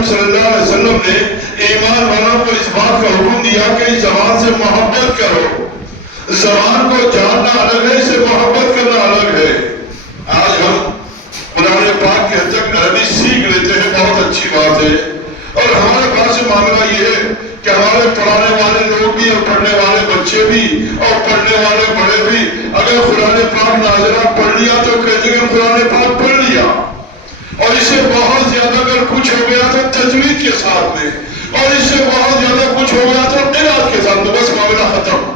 اکرم صلی اللہ علیہ وسلم نے ایمان والوں کو اس بات کا حکم دیا کہ اس زبان سے محبت کرو. زبان کو جاننا الگ ہے، اسے محبت کرنا الگ ہے. آج ہم قرآن پاک کے حد تک عربی سیکھ لیتے ہیں، بہت اچھی بات ہے. اور ہمارے پاس معاملہ یہ ہے کہ ہمارے پڑھانے والے لوگ بھی اور پڑھنے والے بچے بھی اور پڑھنے والے بڑے بھی اگر قرآن پاک ناظرہ پڑھ لیا تو کہتے ہیں کہ قرآن پاک پڑھ لیا. اور اس سے بہت زیادہ اگر کچھ ہو گیا تو تجوید کے ساتھ میں، اور اس سے بہت زیادہ کچھ ہو گیا تو قرات کے ساتھ، تو بس معاملہ ختم.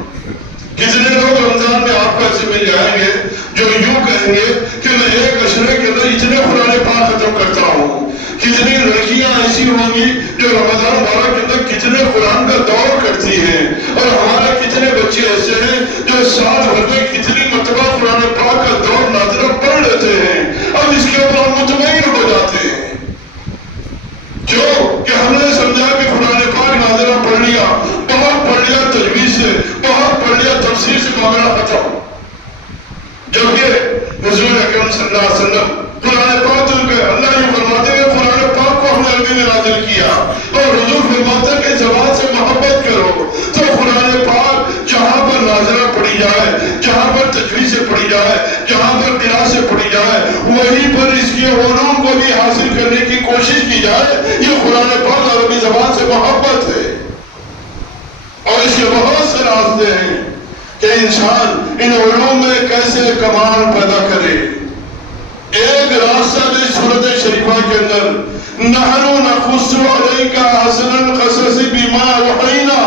کتنے لوگ رمضان میں آپ کو ایسے مل جائیں گے جو یوں کہیں گے کہ میں ایک عشرے کے اندر اتنے قرآن پاک ختم کرتا ہوں. کتنی لڑکیاں ایسی ہوں گی جو رمضان بارہ کے اندر کتنے قرآن کا دور کرتی ہیں، اور ہمارے کتنے بچے ایسے ہیں جو سال بھر میں کتنی مرتبہ قرآن پاک کا دور ناظرہ پڑھ لیتے ہیں. اب اس کے اوپر مطمئن ہو جاتے ہیں جو کہ ہم نے سمجھا کہ قرآن پاک ناظرہ پڑھ لیا، بہت پڑھ لیا تجوید سے، بہت پڑھ لیا تفسیر سے، معاملہ ختم. جبکہ حضور اکرم صلی اللہ علیہ وسلم قرآن پاک تو اللہ یہ فرماتے ہیں قرآن پاک کو ہم نے عربی میں نازل کیا، اور حضور فرماتے ہیں کہ زبان سے محبت کرو. تو قرآن پاک جہاں پر ناظرہ پڑھی جائے، جہاں پر تجوید سے پڑھی جائے، جہاں پر قرات سے پڑھی جائے، وہیں پر اس کے علوم کو بھی حاصل کرنے کی کوشش کی جائے. یہ قرآن پاک عربی زبان سے محبت ہے. اور اس کے بہت سے راستے ہیں کہ انسان ان علوم میں کیسے کمال پیدا کرے. ایک راستہ ہے سورۃ شریفہ کے اندر، نحن نقص علیک احسن القصص بما اوحینا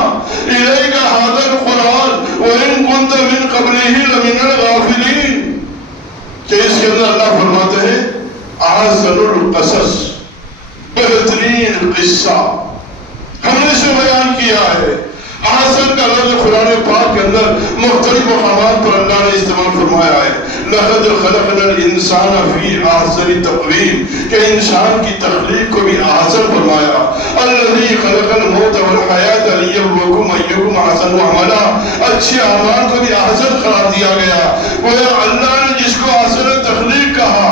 الیک ھذا القرآن وان کنت من قبلہ لمن الغافلین. کہ اس کے اندر اللہ فرماتے ہیں احسن القصص، بہترین قصہ ہم نے اسے بیان کیا ہے. احسن کا لفظ قرآن پاک کے اندر مختلف مقامات پر اللہ نے استعمال فرمایا ہے. لقد خلقنا الانسان فی احسن تقویم، کہ انسان کی تخلیق کو بھی احسن فرمایا. الذی خلق الموت والحیات لیبلوکم ایکم احسن عملا، اچھے اعمال کو بھی احسن قرار دیا گیا. گویا اللہ نے جس کو احسن تخلیق کہا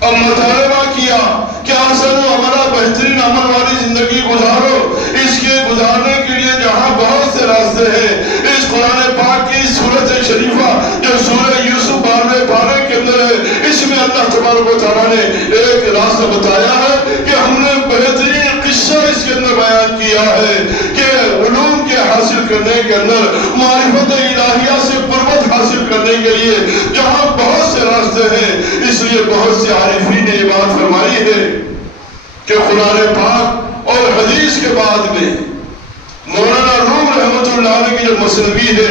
اور مطالبہ کیا کہ احسن عملا، بہترین عمل والی زندگی گزارو. اس کے گزارنے کے لیے جہاں بہت سے راستے ہیں، اس قرآن پاک کی سورۃ شریفہ جو سورہ یوسف 12ویں پارے کے اندر ہے، اس میں اللہ تبارک و تعالیٰ نے ایک راستہ بتایا ہے کہ ہم نے بہترین قصہ اس کے اندر بیان کیا ہے کہ علوم کے حاصل کرنے کے اندر معرفت الہیہ سے قربت حاصل کرنے کے لیے جہاں بہت سے راستے ہیں، اس لیے بہت سے عارفین نے یہ بات فرمائی ہے کہ قرآن پاک اور حدیث کے بعد میں مولانا روم رحمۃ اللہ علیہ کی جو مصنوی ہے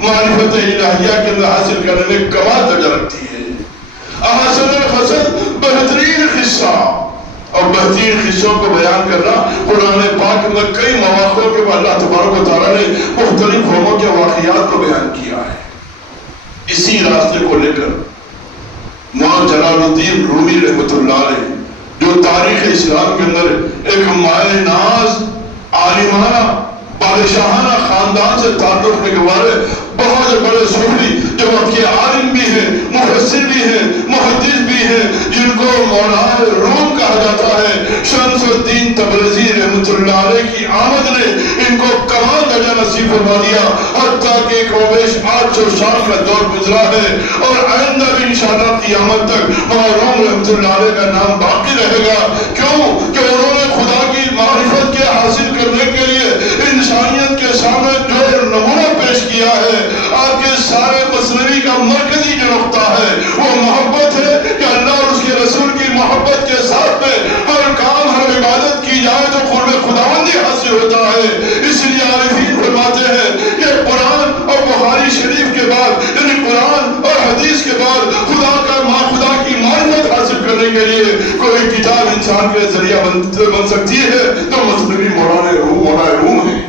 معرفت الہیہ کے اندر حاصل کرنے میں کمال درجہ رکھتی ہے. احسن القصص، بہترین قصہ، اور بہترین قصوں کو بیان کرنا قرآن پاک میں کئی مواقع کے بعد اللہ تبارک و تعالیٰ نے مختلف قوموں کے واقعات کو بیان کیا ہے. اسی راستے کو لے کر مولانا جلال الدین رومی رحمۃ اللہ علیہ جو تاریخ اسلام کے اندر ایک مائع ناز عالمانہ بادشاہانہ خاندان سے تعلق رکھنے والے بہت بڑے صوفی جو وقت کے عالم بھی ہیں، مفسر بھی ہیں، محدث بھی ہیں، جن کو مولانا روم کہا جاتا ہے. شمس الدین تبریزی رحمۃ اللہ علیہ کی آمد نے ان کو کمال درجہ نصیب فرما دیا، حتیٰ کہ کرویش 800 سال کا دور گزرا ہے اور آئندہ بھی انشاءاللہ قیامت تک مولانا روم رحمۃ اللہ علیہ کا نام باقی رہے گا. کیوں کہ انہوں نے خدا کی معرفت کے حاصل کرنے کے لیے انسانیت کے سامنے جو نمونہ پیش کیا ہے. آپ کے سارے مصنوی کا مرکزی جو نقطہ ہے وہ محبت ہے کہ اللہ اور اس کے رسول کی محبت کے ساتھ میں ہر کام ہر عبادت کی جائے تو قرب خداوندی حاصل ہوتا ہے. اس لیے عارفین فرماتے ہیں کہ قرآن اور بخاری شریف کے بعد، یعنی قرآن اور حدیث کے بعد خدا کی معرفت حاصل کرنے کے لیے کوئی کتاب انسان کے ذریعہ بن سکتی ہے تو مصنوی مولانا روم ہے.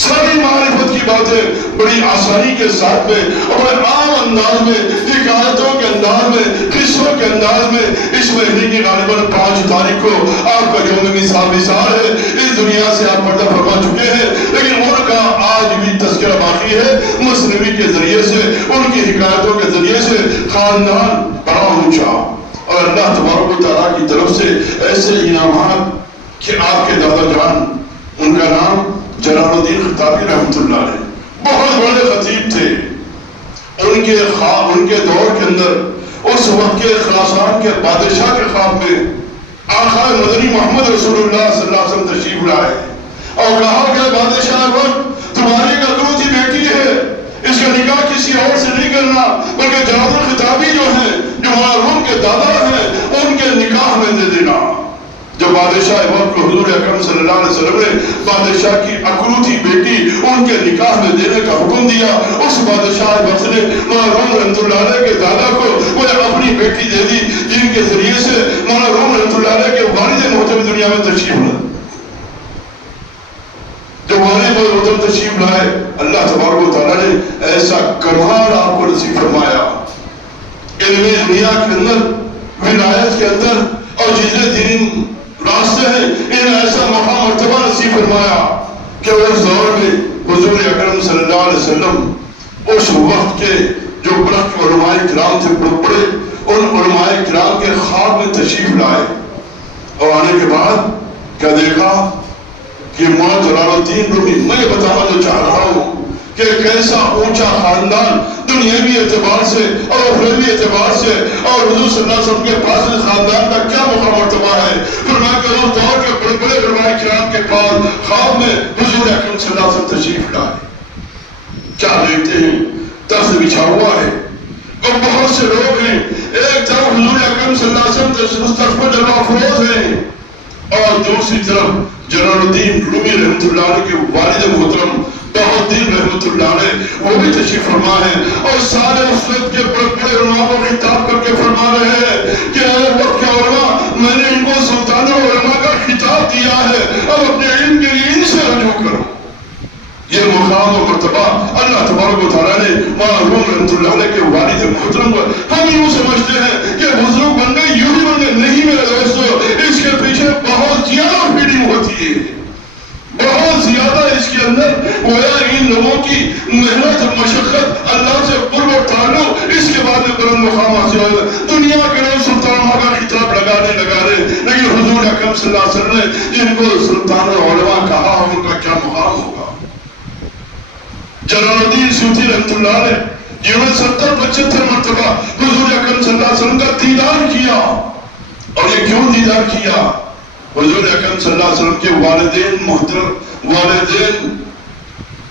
ساری معرفت کی باتیں بڑی آسانی کے ساتھ میں اور عام انداز میں، حکایتوں کے انداز میں، قصوں کے انداز میں. اس مہینے کی غالباً 5 تاریخ کو آپ کا یوم مثال ہے. اس دنیا سے آپ پردہ فرما چکے ہیں، لیکن ان کا آج بھی تذکرہ باقی ہے. مصنوی کے ذریعے سے، ان کی حکایتوں کے ذریعے سے خاندان بڑا اونچا اور اور اللہ تبارک و تعالیٰ کی طرف سے ایسے انعامات کہ آپ کے دادا جان، ان کا نام جلال الدین خطابی رحمۃ اللہ علیہ، بہت بڑے خطیب تھے. ان کے دور کے اندر اس وقت کے خراسان کے بادشاہ کے خواب میں آقا مدنی محمد رسول اللہ صلی اللہ علیہ وسلم تشریف لائے اور کہا کہ بادشاہ وقت تمہاری ایک اکلوتی بیٹی ہے، اس کا نکاح کسی اور سے نہیں کرنا بلکہ جلال الخطابی جو ہیں، جو روم کے دادا ہیں، ان کے نکاح میں دے دینا. جب بادشاہ وقت کو حضور اکرم صلی اللہ علیہ وسلم نے بادشاہ کی اکلوتی بیٹی ان کے نکاح میں دینے کا حکم دیا، اس بادشاہ وقت نے مولانا روم رحمۃ اللہ علیہ کے دادا کو وہ اپنی بیٹی دے دی، جن کے ذریعے سے مولانا روم رحمۃ اللہ علیہ کے والد محترم دنیا میں تشریف لائے. جب والد محترم تشریف لائے، اللہ تبارک و تعالیٰ نے ایسا کمال آپ کو نصیب فرمایا، علم دنیا کے اندر، ولایت کے اندر اور جتنے دین راستے ہیں، انہیں ایسا مقام مرتبہ نصیب فرمایا کہ اس دور میں حضور اکرم صلی اللہ علیہ وسلم اس وقت کے جو برق علماء کرام تھے بڑے، ان علماء کرام کے خواب میں تشریف لائے اور آنے کے بعد کیا دیکھا کہ مولانا جلال الدین رومی، میں یہ بتانا جو چاہ رہا ہوں کہ کیسا اونچا خاندان دنیاوی اعتبار سے اور اخروی اعتبار سے، اور حضور صلی اللہ علیہ وسلم کے فاضل خاندان کا کیا مقام مرتبہ ہے. فرمایا کہ اس دور کے بڑے بڑے علماء کرام کے پاس خواب میں حضور اکرم صلی اللہ علیہ وسلم تشریف لائے. کیا دیکھتے ہیں؟ تخت بچھا ہوا ہے اور بہت سے لوگ ہیں. ایک طرف حضور اکرم صلی اللہ علیہ وسلم اس تخت پر جلوہ افروز ہیں اور دوسری طرف جلال الدین رومی رحمۃ اللہ علیہ کے والد محترم بہت دین رحمۃ اللہ علیہ وہ بھی تشریف فرما ہے اور سارے اس وقت کے بڑے علماء کو خطاب کر کے فرما رہے ہیں کہ اے وقت کے علماء، میں نے ان کو سلطان علماء کا خطاب دیا ہے، اب اپنے علم کے لیے ان سے رجوع کرو. یہ مقام و مرتبہ اللہ تبارک و تعالیٰ نے مولانا روم رحمۃ اللہ علیہ کے والد محترم کو، ہم یوں سمجھتے ہیں کہ بزرگ بن گئے، یوں ہی بن گئے. نہیں میرے دوستو، اس کے پیچھے بہت زیادہ فیڈنگ ہوتی ہے، بہت زیادہ اس کے اندر گویا ان لوگوں کی محنت اور مشقت، اللہ سے قرب و تعلق، اس کے بعد میں بلند مقام حاصل ہوگا. دنیا کے لوگ سلطان کا خطاب لگا رہے، لیکن حضور اکرم صلی اللہ علیہ وسلم نے جن کو سلطان العلماء کہا، ان کا کیا مقام ہوگا. جلال الدین سیوطی رحمۃ اللہ علیہ جنہوں نے 70-75 مرتبہ حضور اکرم صلی اللہ علیہ وسلم کا دیدار کیا. اور یہ کیوں دیدار کیا؟ حضور اکرم صلی اللہ علیہ وسلم کے والدین محترم، والدین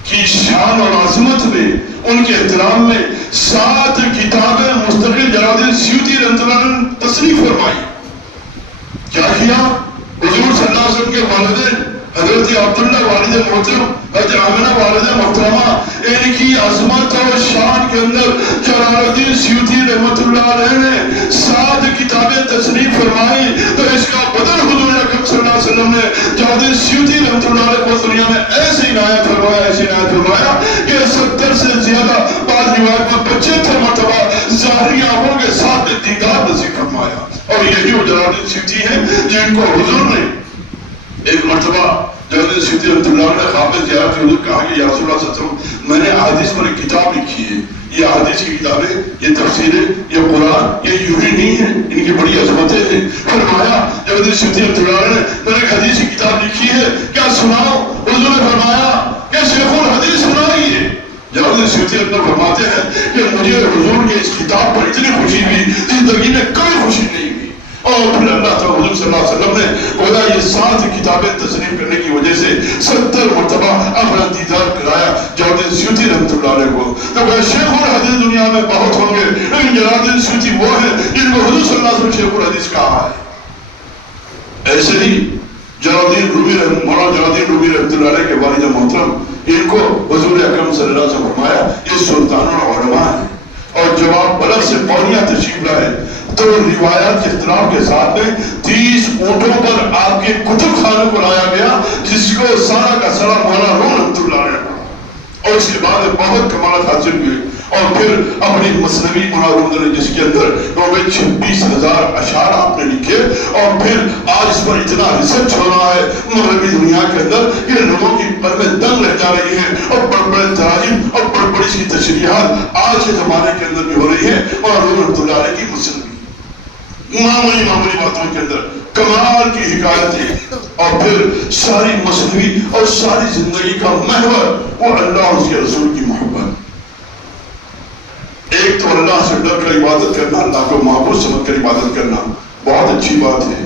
کی شان اور عظمت میں، ان کے احترام میں 7 کتابیں مستقل جلال الدین سیوطی رحمۃ اللہ علیہ نے تصنیف فرمائی. کیا کیا؟ حضور صلی اللہ علیہ وسلم کے والدین حضرت عبداللہ والد محترم، حضرت آمنہ والد محترمہ، ان کی عظمت اور شان کے اندر جلال الدین سیوطی رحمۃ اللہ علیہ نے 7 کتابیں تصنیف فرمائی. تو اس کا بدل حضور اکرم صلی اللہ علیہ وسلم نے جلال الدین سیوطی رحمۃ اللہ علیہ کو دنیا میں ایسے عنایت فرمایا کہ 70 سے زیادہ، بعض روایت میں 75 مرتبہ ظاہری آنکھوں کے ساتھ دیدار نصیب فرمایا. اور یہی وہ جلال الدین سیوطی ہیں جن کو حضور نے ایک مرتبہ جلال الدین سیوطی رحمۃ اللہ علیہ خواب میں زیارت حضور کہا کہ یا رسول اللہ صلی اللہ علیہ وسلم، میں نے احادیث پر ایک کتاب لکھی ہے، یہ احادیث کی کتابیں، یہ تفسیریں، یہ قرآن، یہ یوں ہی نہیں ہے، ان کی بڑی عظمتیں ہیں. فرمایا جلال الدین سیوطی رحمۃ اللہ علیہ نے، میں نے ایک حدیث کی کتاب لکھی ہے، کیا سناؤ؟ حضور نے فرمایا کہ شیخ الحدیث سنائیے. جلال الدین سیوطی رحمۃ اللہ فرماتے ہیں کہ مجھے حضور کی اس کتاب پر اتنی خوشی ہوئی، زندگی میں کبھی خوشی نہیں ہوئی. اور پھر اللہ تعالیٰ حضور صلی اللہ علیہ وسلم نے گویا یہ 7 کتابیں تصنیف کرنے کی وجہ سے 70 مرتبہ اپنا دیدار کرایا جلال الدین سیوطی رحمۃ اللہ علیہ کو. تو وہ شیخ الحدیث دنیا میں بہت ہوں گے، لیکن جلال الدین سیوطی وہ ہیں جن کو حضور صلی اللہ علیہ وسلم شیخ الحدیث کہا ہے. ایسے ہی جلال الدین رومی مولانا جلال الدین رومی رحمۃ اللہ علیہ کے والد محترم، ان کو حضور اکرم صلی اللہ علیہ وسلم فرمایا یہ سلطان العلماء ہیں. اور جب آپ بلد سے پورنیہ تشریف لائے تو روایات کے اختلاف کے ساتھ میں 30 اونٹوں پر آپ کے کتب خانے کو لایا گیا، جس کو سارا کا سارا مولانا روم رحمۃ اللہ علیہ نے. اور اس کے بعد بہت کمالات حاصل ہوئے. اور پھر اپنی مثنوی مولانا روم نے، جس کے اندر 26,000 اشعار آپ نے لکھے. اور پھر آج اس پر اتنا ریسرچ ہو رہا ہے مغربی دنیا کے اندر کہ لوگوں کی قلبیں دنگ رہ جا رہی ہیں، اور بڑے بڑے تراجم اور بڑی بڑی سی تشریحات آج کے زمانے کے اندر بھی ہو رہی ہیں مولانا روم رحمۃ اللہ علیہ کی مثنوی. معمولی باتوں کے اندر کمال کی حکایتیں، اور پھر ساری مصنوعی اور ساری زندگی کا محور وہ اللہ اور اس کے رسول کی محبت۔ ایک تو اللہ سے ڈر کر عبادت کرنا، اللہ کو معبود سمجھ کر عبادت کرنا بہت اچھی بات ہے،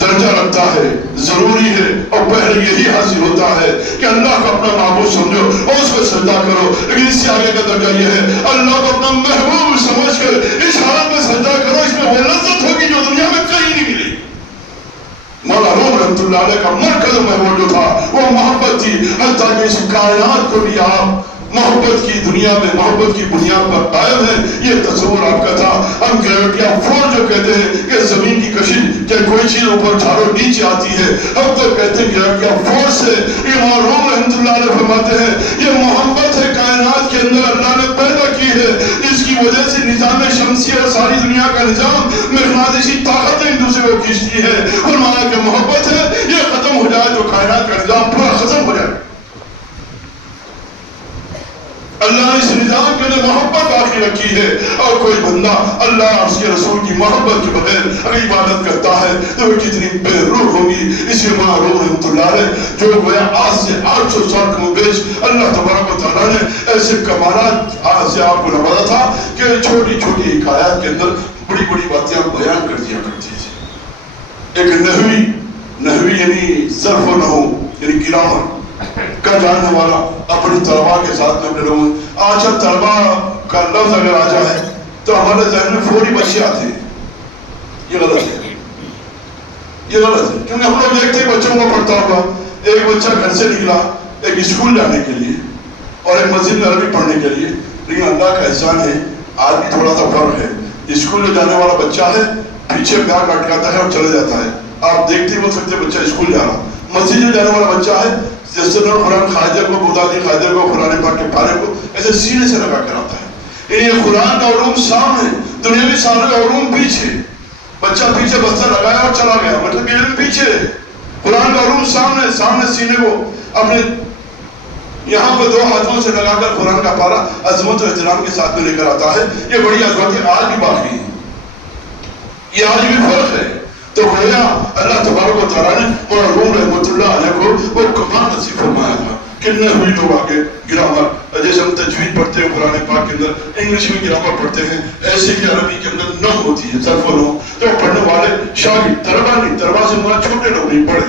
درجہ رکھتا ہے، ضروری ہے، اور پہلے یہی حاصل ہوتا ہے کہ اللہ کو اپنا معبود سمجھو اور اس کو سجدہ کرو۔ لیکن اس سے آگے کا درجہ یہ ہے اللہ کو اپنا محبوب سمجھ کر اس حالت میں سجدہ کرو، اس میں وہ لذت ہوگی جو دنیا میں کہیں نہیں ملی۔ مولا روم رحمۃ اللہ علیہ کا مرکز محبوب جو تھا وہ محبت تھی، حتیٰ کہ اس کائنات کو بھی آپ محبت کی دنیا میں محبت کی بنیاد پر قائم ہے۔ یہ تصور آپ کا تھا۔ ہم گریوٹی آف فورس جو کہتے ہیں کہ زمین کی کشش جب کوئی چیز اوپر اٹھارو نیچے آتی ہے، ہم تو کہتے ہیں گریوٹی آف فورس ہے۔ امام روم رحمۃ اللہ علیہ فرماتے ہیں یہ محبت ہے کائنات کے اندر اللہ نے پیدا کی ہے، جس کی وجہ سے نظام شمسی اور ساری دنیا کا نظام مغناطیسی طاقتیں ایک دوسرے کو کھینچتی ہے۔ فرمایا کہ محبت ہے، یہ ختم ہو جائے تو کائنات کا نظام پورا ختم ہو جائے۔ اللہ نے اس نظام کے اندر محبت باقی رکھی ہے، اور کوئی بندہ اللہ اور اس کے رسول کی محبت کے بغیر اگر عبادت کرتا ہے تو وہ کتنی بے روح ہوگی۔ اسی مولا روم رحمۃ اللہ علیہ جو گویا آج سے 800 سال کم و بیش اللہ تبارک و تعالیٰ نے ایسے کمالات آج سے آپ کو نوازا تھا کہ چھوٹی چھوٹی حکایات کے اندر بڑی بڑی باتیں آپ بیان کر دیا کرتی تھی۔ ایک نحوی یعنی ظرف و نحو یعنی گرامر کا جاننے والا اپنی طلباء کے ساتھ میں اپنے لوگوں آج جب طلباء کا لفظ اگر آ جائے تو ہمارے ذہن میں فوری بچے آتے ہیں۔ یہ غلط ہے، یہ غلط ہے، کیونکہ ہم لوگ دیکھتے ہیں بچوں کو پڑھتا ہوا ایک بچہ گھر سے نکلا ایک اسکول جانے کے لیے اور ایک مسجد میں عربی پڑھنے کے لیے، لیکن اللہ کا احسان ہے آج بھی تھوڑا سا فرق ہے۔ اسکول میں جانے والا بچہ ہے پیچھے بیگ لٹکاتا ہے اور چلے جاتا ہے، آپ دیکھتے ہی وہ سکتے بچہ اسکول جا رہا۔ مسجد میں جانے والا بچہ ہے جس سے قرآن خاجر کو بغدادی خاجر کو قرآن پاک کے پارے کو ایسے سینے سے لگا کر آتا ہے۔ یہ قرآن کا علوم سامنے، دنیاوی سارے علوم پیچھے، بچہ پیچھے بستہ لگایا اور چلا گیا، مطلب علم پیچھے، قرآن کا علوم سامنے سینے کو اپنے یہاں پہ 2 ہاتھوں سے لگا کر قرآن کا پارا عظمت و احترام کے ساتھ میں لے کر آتا ہے۔ یہ بڑی عظمت آج بھی باقی ہے، یہ آج بھی فرق ہے۔ تو گویا اللہ تبارک و تعالیٰ نے مولا روم رحمۃ اللہ علیہ کو وہ کمال نصیب فرمایا تھا۔ کتنے ہوئی لوگ آگے گرامر، جیسے ہم تجوید پڑھتے ہیں قرآن پاک کے اندر، انگلش میں گرامر پڑھتے ہیں، ایسے ہی عربی کے اندر نحو ہوتی ہے، ظرف و نحو، تو پڑھنے والے شاگرد طلبا نہیں، طلبا سے مراد چھوٹے لوگ نہیں پڑھے۔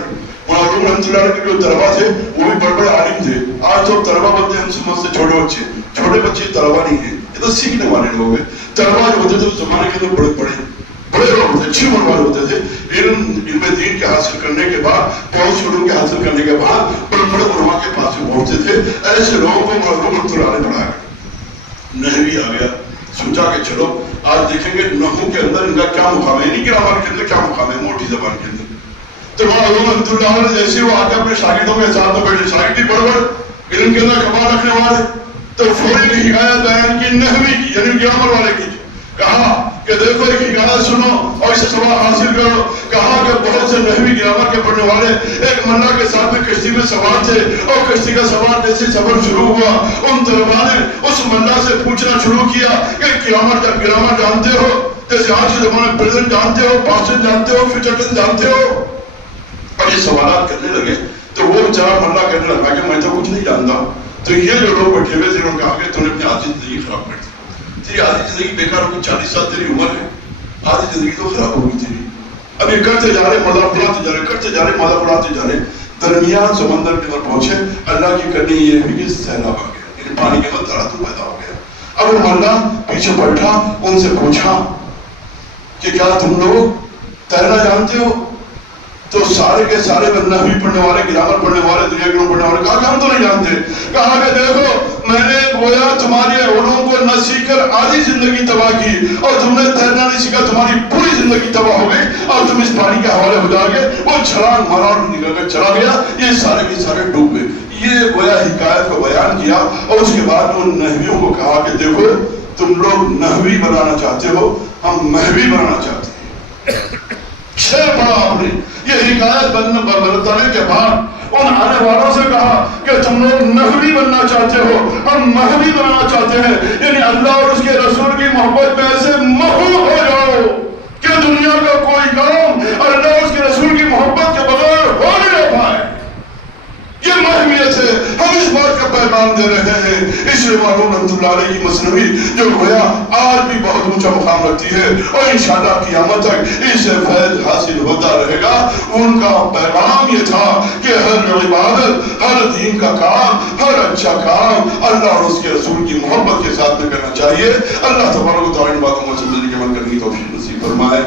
مولا روم رحمۃ اللہ علیہ کے جو طلبا تھے وہ بھی بڑے بڑے عالم تھے۔ آج تو طلبا بنتے ہیں ہم سمجھتے چھوٹے بچے، چھوٹے بچے طلبا نہیں ہیں، یہ تو سیکھنے والے لوگ ہیں۔ طلبا جو ہوتے تھے اس زمانے کے اندر بڑے لوگ ہوتے، اچھی عمر والے ہوتے تھے، علم دین کے حاصل کرنے کے بعد، بہت سے علوم کے حاصل کرنے کے بعد بڑے بڑے علماء کے پاس پہنچتے تھے۔ ایسے لوگوں کو رحمۃ اللہ علیہ پڑھایا گیا۔ نحوی آ گیا، سوچا کہ چلو آج دیکھیں گے نحو کے اندر ان کا کیا مقام ہے، نہیں گرامر کے اندر کیا مقام ہے موٹی زبان کے اندر۔ تو رحمۃ اللہ علیہ جیسے وہ آگے اپنے شاگردوں کے ساتھ میں بیٹھے، شاگرد بھی بڑے بڑے علم کے اندر کمال رکھنے والے، تو فوری کی حکایت بیان کی نحوی کی یعنی گرامر والے کی، کہا کہ دیکھو ایک حکایت سنو اور اسے سوال حاصل کرو۔ کہا کہ بہت سے نحوی گرامر کے پڑھنے والے ایک ملا کے ساتھ میں کشتی میں سوار تھے، اور کشتی کا سوار جیسے سفر شروع ہوا ان طلباء نے اس ملا سے پوچھنا شروع کیا کہ گرامر جانتے ہو، جیسے آج کے زمانے پریزنٹ جانتے ہو، پاسٹ جانتے ہو، فیوچر ٹینس جانتے ہو، اور یہ سوالات کرنے لگے۔ تو وہ بیچارہ ملا کہنے لگا کہ میں تو کچھ نہیں جانتا۔ تو یہ جو لوگ بیٹھے ہوئے تھے انہوں نے کہا کہ تم نے اپنی آدھی زندگی خراب کر دی، تیری آدھی زندگی بیکار ہوگی، 40 سال تیری عمر ہے، آدھی زندگی تو خراب ہوگی تیری۔ اب یہ کرتے جا رہے مذاق اڑاتے جا رہے، کرتے جا رہے مذاق اڑاتے جا رہے، درمیان سمندر کے اندر پہنچے، اللہ کی کرنی یہ ہوئی کہ سیلاب آ گیا، یعنی پانی کے اندر تراتم پیدا ہو گیا۔ اب وہ ملا پیچھے بیٹھا، ان سے پوچھا کہ کیا تم لوگ تیرنا جانتے ہو؟ تو سارے کے سارے نحوی پڑھنے والے، گرامر پڑھنے والے، دنیا کے علوم پڑھنے والے کہا کہ ہم تو نہیں جانتے۔ کہا کہ دیکھو میں نے گویا تمہارے علوم کو نہ سیکھ کر آدھی زندگی تباہ کی، اور تم نے تیرنا نہیں سیکھا، تمہاری پوری زندگی تباہ ہو گئی، اور تم اس پانی کے حوالے ہو جاؤ گے۔ وہ چھلانگ مارا اور نکل کر چلا گیا، یہ سارے کے سارے ڈوب گئے۔ یہ گویا حکایت کو بیان کیا، اور اس کے بعد ان نحویوں کو کہا کہ دیکھو تم لوگ نحوی بنانا چاہتے ہو، ہم مہوی بنانا چاہتے ہیں۔ 6 پڑھا آپ نے، یہ حکایت بتانے کے بعد ان آنے والوں سے کہا کہ تم لوگ نحوی بننا چاہتے ہو، ہم مہوی بننا چاہتے ہیں، یعنی اللہ اور اس کے رسول کی محبت میں ایسے محو ہو جاؤ کہ یہ دنیا کا کوئی کام اللہ اس کے رسول کی محبت کے بغیر ہو نہیں پائے. یہ مہمیت ہے. ہم اس بات کا پیغام دے رہے ہیں. اس لیے معلوم رحمۃ اللہ علیہ کی مثنوی جو گویا آج بھی بہت اونچا مقام رکھتی ہے اور انشاءاللہ قیامت تک اس سے فیض حاصل ہوتا رہے گا. ان کا پیغام یہ تھا کہ ہر عبادت، ہر دین کا کام، ہر اچھا کام اللہ اور اس کے رسول کی محبت کے ساتھ میں کرنا چاہیے. اللہ تبارک و تعالیٰ ان باتوں کو سمجھنے کے عمل کرنے کی توفیق نصیب فرمائے.